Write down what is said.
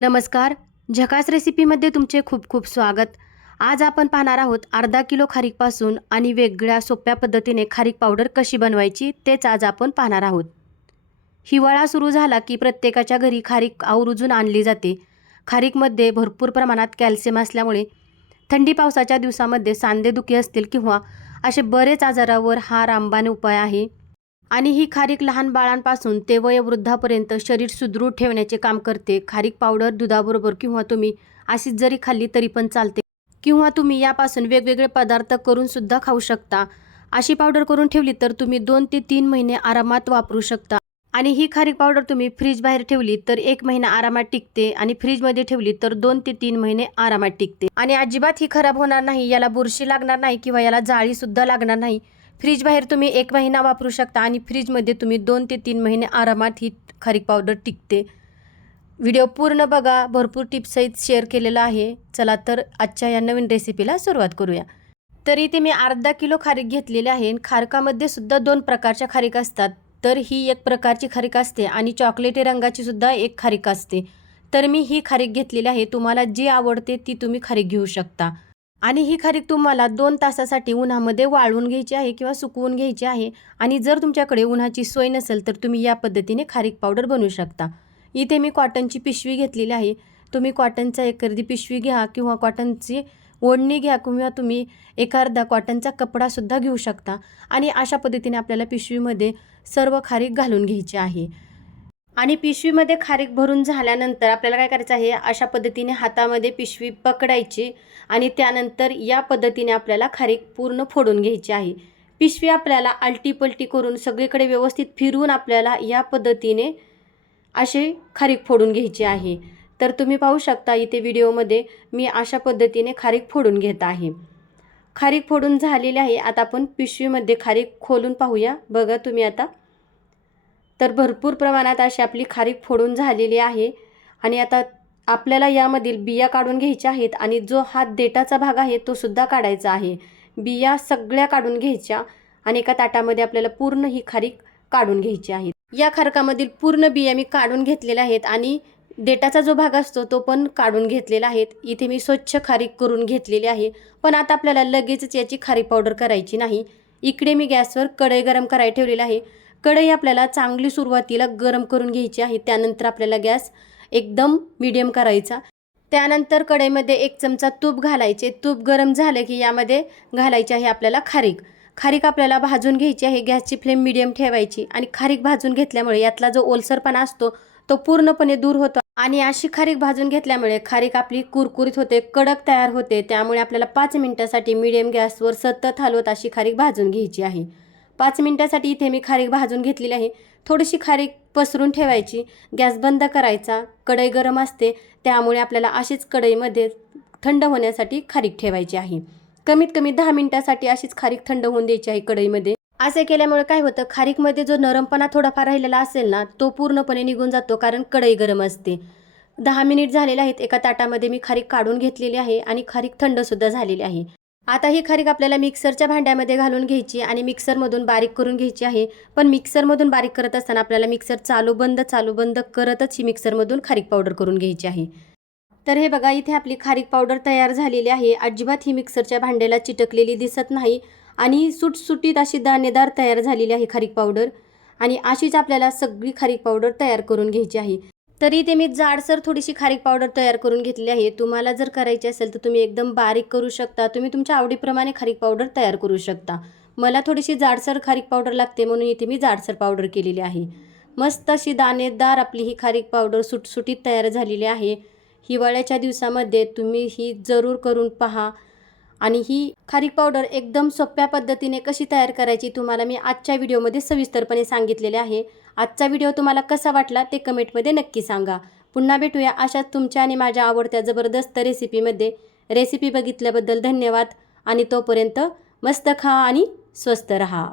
नमस्कार. झकास रेसिपीमध्ये तुमचे खूप खूप स्वागत. आज आपण पाहणार आहोत अर्धा किलो खारीकपासून आणि वेगळ्या सोप्या पद्धतीने खारीक पावडर कशी बनवायची तेच आज आपण पाहणार आहोत. हिवाळा सुरू झाला की प्रत्येकाच्या घरी खारीक आवर्जून आणली जाते. खारीकमध्ये भरपूर प्रमाणात कॅल्शियम असल्यामुळे थंडी पावसाच्या दिवसामध्ये सांधेदुखी असतील किंवा असे बरेच आजारावर हा रामबाण उपाय आहे. आणि ही खारीक लहान बाळांपासून ते वयोवृद्धापर्यंत शरीर सुदृढ ठेवण्याचे काम करते. खारीक पावडर दुधाबरोबर किंवा तुम्ही अशीच जरी खाल्ली तरी पण चालते. किंवा तुम्ही यापासून वेगवेगळे पदार्थ करून सुद्धा खाऊ शकता. अशी पावडर करून ठेवली तर तुम्ही दोन ते तीन महिने आरामात वापरू शकता. आणि ही खारीक पावडर तुम्ही फ्रीज बाहेर ठेवली तर एक महिना आरामात टिकते आणि फ्रीजमध्ये ठेवली तर दोन ते तीन महिने आरामात टिकते. आणि अजिबात ही खराब होणार नाही याला बुरशी लागणार नाही किंवा याला जाळी सुद्धा लागणार नाही. फ्रीज बाहेर तुम्ही एक महिना वापरू शकता आणि फ्रीजमध्ये तुम्ही दोन ते तीन महिने आरामात ही खारीक पावडर टिकते. व्हिडिओ पूर्ण बघा भरपूर टिप्ससहित शेअर केलेला आहे. चला तर आजच्या या नवीन रेसिपीला सुरुवात करूया. तर इथे मी अर्धा किलो खारीक घेतलेली आहे खारकामध्ये सुद्धा दोन प्रकारच्या खारीक असतात. तर ही एक प्रकारची खारीक असते आणि चॉकलेटी रंगाची सुद्धा एक खारीक असते. तर मी ही खारीक घेतलेली आहे. तुम्हाला जी आवडते ती तुम्ही खारीक घेऊ शकता. आणि ही खारीक तुम्हाला दोन तासासाठी उन्हामध्ये वाळवून घ्यायची आहे किंवा सुकवून घ्यायची आहे. आणि जर तुमच्याकडे उन्हाची सोय नसेल तर तुम्ही या पद्धतीने खारीक पावडर बनवू शकता. इथे मी कॉटनची पिशवी घेतलेली आहे. तुम्ही कॉटनचा एक अर्धी पिशवी घ्या किंवा कॉटनची ओढणी घ्या किंवा तुम्ही एखादा कॉटनचा कपडासुद्धा घेऊ शकता. आणि अशा पद्धतीने आपल्याला पिशवीमध्ये सर्व खारीक घालून घ्यायची आहे. आणि पिशवीमध्ये खारीक भरून झाल्यानंतर आपल्याला काय करायचं आहे? अशा पद्धतीने हातामध्ये पिशवी पकडायची आणि त्यानंतर या पद्धतीने आपल्याला खारीक पूर्ण फोडून घ्यायची आहे. पिशवी आपल्याला आलटी पलटी करून सगळीकडे व्यवस्थित फिरवून आपल्याला या पद्धतीने असे खारीक फोडून घ्यायची आहे. तर तुम्ही पाहू शकता इथे व्हिडिओमध्ये मी अशा पद्धतीने खारीक फोडून घेत आहे. खारीक फोडून झालेली आहे. आता आपण पिशवीमध्ये खारीक खोलून पाहूया. बघा तुम्ही आता तर भरपूर प्रमाणात अशी आपली खारीक फोडून झालेली आहे. आणि आता आपल्याला यामधील बिया काढून घ्यायच्या आहेत आणि जो हा देटाचा भाग आहे तो सुद्धा काढायचा आहे. बिया सगळ्या काढून घ्यायच्या आणि एका ताटामध्ये आपल्याला पूर्ण ही खारीक काढून घ्यायची आहे. या खारकामधील पूर्ण बिया मी काढून घेतलेल्या आहेत आणि देटाचा जो भाग असतो तो पण काढून घेतलेला आहे. इथे मी स्वच्छ खारीक करून घेतलेली आहे. पण आता आपल्याला लगेचच याची खारीक पावडर करायची नाही. इकडे मी गॅसवर कढई गरम करायला ठेवलेलं आहे. कढई आपल्याला चांगली सुरुवातीला गरम करून घ्यायची आहे. त्यानंतर आपल्याला गॅस एकदम मीडियम करायचा. त्यानंतर कढईमध्ये एक चमचा तूप घालायचे. तूप गरम झालं की यामध्ये घालायचे आहे आपल्याला खारीक. खारीक आपल्याला भाजून घ्यायची आहे. गॅसची फ्लेम मिडियम ठेवायची आणि खारीक भाजून घेतल्यामुळे यातला जो ओलसरपणा असतो तो पूर्णपणे दूर होतो. आणि अशी खारीक भाजून घेतल्यामुळे खारीक आपली कुरकुरीत होते कडक तयार होते. त्यामुळे आपल्याला पाच मिनिटासाठी मिडियम गॅसवर सतत हलवत अशी खारीक भाजून घ्यायची आहे. पाच मिनिटासाठी इथे मी खारीक भाजून घेतलेली आहे. थोडीशी खारीक पसरून ठेवायची. गॅस बंद करायचा. कढई गरम असते. त्यामुळे आपल्याला अशीच कढईमध्ये थंड होण्यासाठी खारीक ठेवायची आहे. कमीत कमी दहा मिनिटासाठी अशीच खारीक थंड होऊन द्यायची आहे कढईमध्ये. असे केल्यामुळे काय होतं? खारीकमध्ये जो नरमपणा थोडाफार राहिलेला असेल ना तो पूर्णपणे निघून जातो कारण कढई गरम असते. दहा मिनिट झालेले आहेत. एका ताटामध्ये मी खारीक काढून घेतलेली आहे आणि खारीक थंडसुद्धा झालेली आहे. आता ही खारीक आपल्याला मिक्सरच्या भांड्यामध्ये घालून घ्यायची आणि मिक्सरमधून बारीक करून घ्यायची आहे. पण मिक्सरमधून बारीक करत असताना आपल्याला मिक्सर चालू बंद चालू बंद करतच ही मिक्सरमधून खारीक पावडर करून घ्यायची आहे. तर हे बघा इथे आपली खारीक पावडर तयार झालेली आहे. अजिबात ही मिक्सरच्या भांड्याला चिटकलेली दिसत नाही आणि सुटसुटीत अशी दाणेदार तयार झालेली आहे खारीक पावडर आणि अशीच आपल्याला सगळी खारीक पावडर तयार करून घ्यायची आहे. तरी ते मी जाडसर थोडीशी खारीक पावडर तयार करून घेतली आहे. तुम्हाला जर करायची असेल तर तुम्ही एकदम बारीक करू शकता. तुम्ही तुमच्या आवडीप्रमाणे खारीक पावडर तयार करू शकता. मला थोडीशी जाडसर खारीक पावडर लागते म्हणून इथे मी जाडसर पावडर केलेली आहे. मस्त अशी दाणेदार आपली ही खारीक पावडर सुटसुटीत तयार झालेली आहे. हिवाळ्याच्या दिवसामध्ये तुम्ही ही जरूर करून पहा. आणि ही खारीक पावडर एकदम सोप्या पद्धतीने कशी तयार करायची तुम्हाला मी आजच्या व्हिडिओमध्ये सविस्तरपणे सांगितलेले आहे. आजचा व्हिडिओ तुम्हाला कसा वाटला ते कमेंटमध्ये नक्की सांगा. पुन्हा भेटूया अशाच तुमच्या आणि माझ्या आवडत्या जबरदस्त रेसिपीमध्ये. रेसिपी बघितल्याबद्दल धन्यवाद आणि तोपर्यंत मस्त खा आणि स्वस्त रहा.